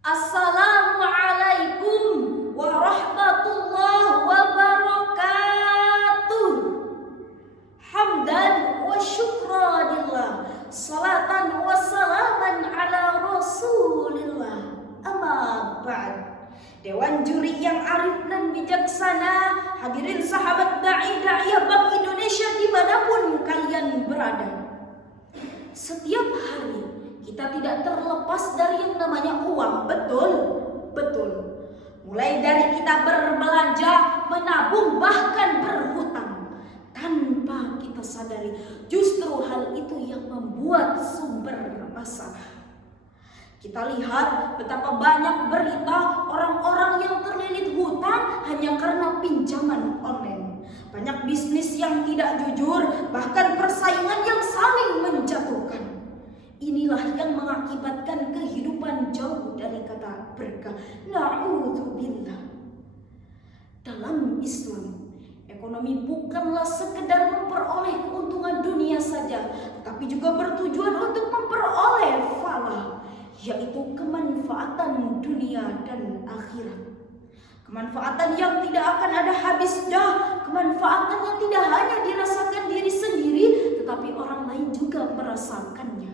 Assalamualaikum warahmatullahi wabarakatuh. Hamdan wa syukranillah, salatan wa salaman ala rasulillah. Amma ba'd. Dewan juri yang arif dan bijaksana, hadirin sahabat da'i-da'iyah Bank Indonesia dimanapun kalian berada. Setiap hari kita tidak terlepas dari yang namanya uang, betul? Betul. Mulai dari kita berbelanja, menabung, bahkan berhutang. Tanpa kita sadari, justru hal itu yang membuat sumber masalah. Kita lihat betapa banyak berita orang-orang yang terlilit hutang hanya karena pinjaman online. Banyak bisnis yang tidak jujur, bahkan persaingan yang saling menjatuhkan. Inilah yang mengakibatkan kehidupan jauh dari kata berkah. Na'udzubillah. Dalam Islam, ekonomi bukanlah sekedar memperoleh keuntungan dunia saja, tetapi juga bertujuan untuk memperoleh falah, yaitu kemanfaatan dunia dan akhirat. Kemanfaatan yang tidak akan ada habisnya, kemanfaatan yang tidak hanya dirasakan diri sendiri, tetapi orang lain juga merasakannya.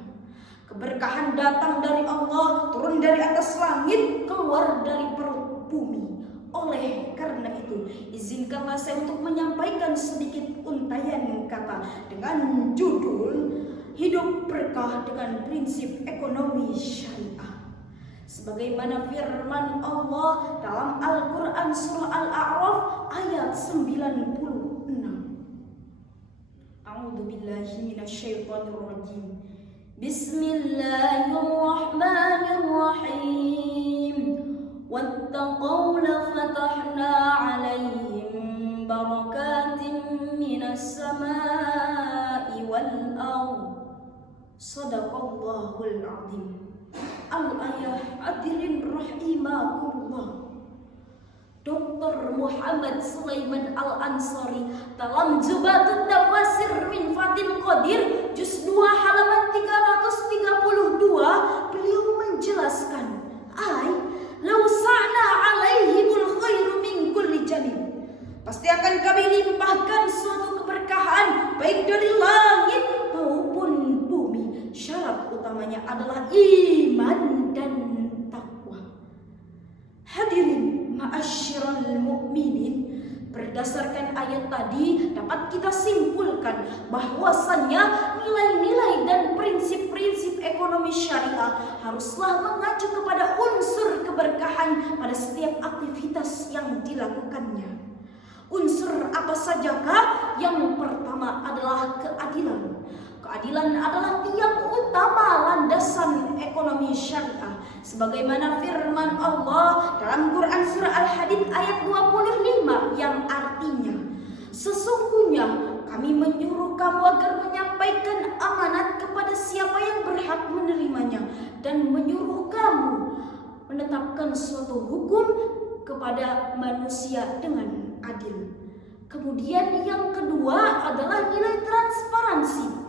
Keberkahan datang dari Allah, turun dari atas langit, keluar dari perut bumi. Oleh karena itu, izinkanlah saya untuk menyampaikan sedikit untayan kata dengan judul Hidup Berkah dengan Prinsip Ekonomi Syariah. Sebagaimana firman Allah dalam Al-Quran Surah Al-A'raf ayat 96. A'udzubillahi minasyaitonirrajim. Bismillahirrahmanirrahim. Wattaqaw lafatahna 'alaihim barakatin minas samaa'i wal ardh. Shadaqallahul 'azim. Al-ayah, hadirin rahimakumullah. Dr. Muhammad Sulaiman Al-Ansari dalam Zubatut Tafasir min Fathil Qadir juz 2 halaman 332 beliau menjelaskan, law sa'na 'alaihimul khairu min kulli janib. Pasti akan kami limpahkan suatu keberkahan baik dari langit maupun bumi. Syarat utamanya adalah iman dan takwa. Hadirin ma'asyiral mu'minin, berdasarkan ayat tadi dapat kita simpulkan bahwasannya nilai-nilai dan prinsip-prinsip ekonomi syariah haruslah mengacu kepada unsur keberkahan pada setiap aktivitas yang dilakukannya. Unsur apa sajakah? Yang pertama adalah keadilan. Keadilan adalah tiang utama landasan ekonomi syariah. Sebagaimana firman Allah dalam Quran Surah Al-Hadid ayat 25 yang artinya, sesungguhnya kami menyuruh kamu agar menyampaikan amanat kepada siapa yang berhak menerimanya, dan menyuruh kamu menetapkan suatu hukum kepada manusia dengan adil. Kemudian yang kedua adalah nilai transparansi.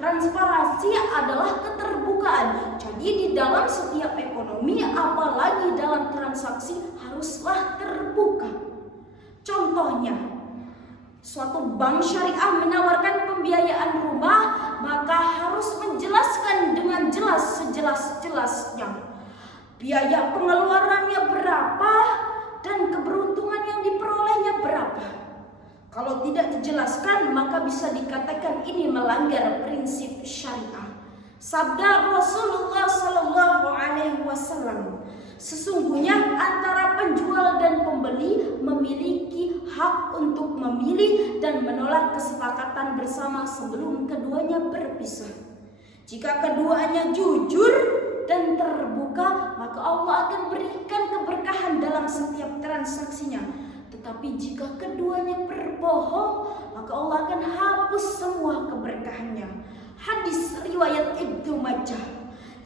Transparansi adalah keterbukaan. Jadi di dalam setiap ekonomi, apalagi dalam transaksi, haruslah terbuka. Contohnya, suatu bank syariah menawarkan pembiayaan rumah, maka harus menjelaskan dengan jelas sejelas-jelasnya biaya pengeluarannya berapa dan keberuntungan yang diperolehnya berapa. Kalau tidak dijelaskan, maka bisa dikatakan ini melanggar prinsip syariah. Sabda Rasulullah SAW, sesungguhnya antara penjual dan pembeli memiliki hak untuk memilih dan menolak kesepakatan bersama sebelum keduanya berpisah. Jika keduanya jujur dan terbuka, maka Allah akan berikan keberkahan dalam setiap transaksinya. Tetapi jika keduanya berbohong, maka Allah akan hapus semua keberkahannya. Hadis riwayat Ibnu Majah.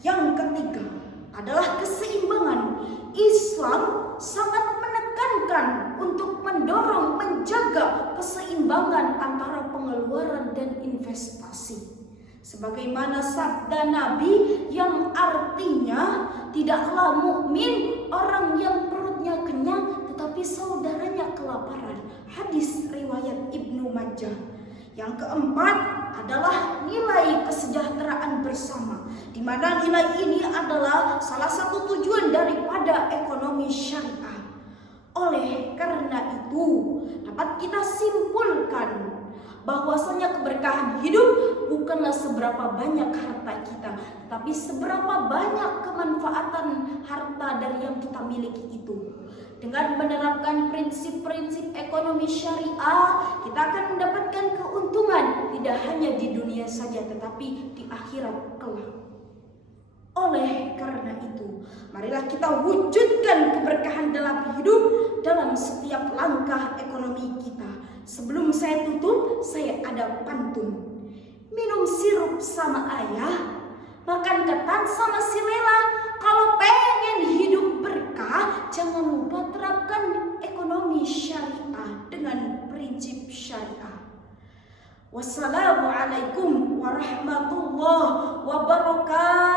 Yang ketiga adalah keseimbangan. Islam sangat menekankan untuk mendorong, menjaga keseimbangan antara pengeluaran dan investasi. Sebagaimana sabda Nabi yang artinya tidaklah mukmin orang yang perutnya kenyang tetapi saudaranya kelaparan. Hadis riwayat Ibnu Majah. Yang keempat adalah nilai kesejahteraan bersama, di mana nilai ini adalah salah satu tujuan daripada ekonomi syariah. Oleh karena itu, dapat kita simpulkan bahwasanya keberkahan hidup bukanlah seberapa banyak harta kita, tapi seberapa banyak kemanfaatan harta dari yang kita miliki itu. Dengan menerapkan prinsip-prinsip ekonomi syariah, kita akan mendapatkan keuntungan tidak hanya di dunia saja, tetapi di akhirat kelak. Oleh karena itu, marilah kita wujudkan keberkahan dalam hidup dalam setiap langkah ekonomi kita. Sebelum saya tutup, saya ada pantun. Minum sirup sama ayah, makan ketan sama si Lela. Kalau pengen hidup berkah, jangan lupa terapkan ekonomi syariah dengan prinsip syariah. Wassalamualaikum warahmatullahi wabarakatuh.